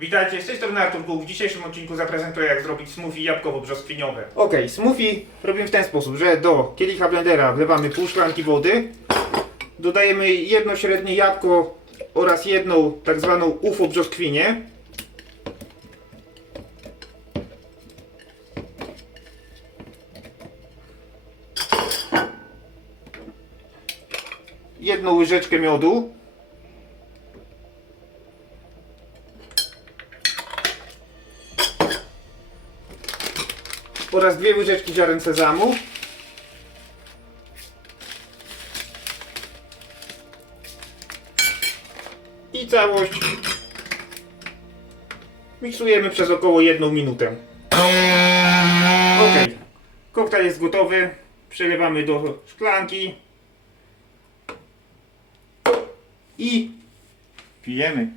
Witajcie, z tej strony Artur Kół. W dzisiejszym odcinku zaprezentuję jak zrobić smoothie jabłkowo-brzoskwiniowe. Ok, smoothie robimy w ten sposób, że do kielicha blendera wlewamy pół szklanki wody, dodajemy jedno średnie jabłko oraz jedną tak zwaną UFO brzoskwinię. Jedną łyżeczkę miodu. Oraz dwie łyżeczki ziaren sezamu. I całość miksujemy przez około jedną minutę. Ok, koktajl jest gotowy. Przelewamy do szklanki i pijemy.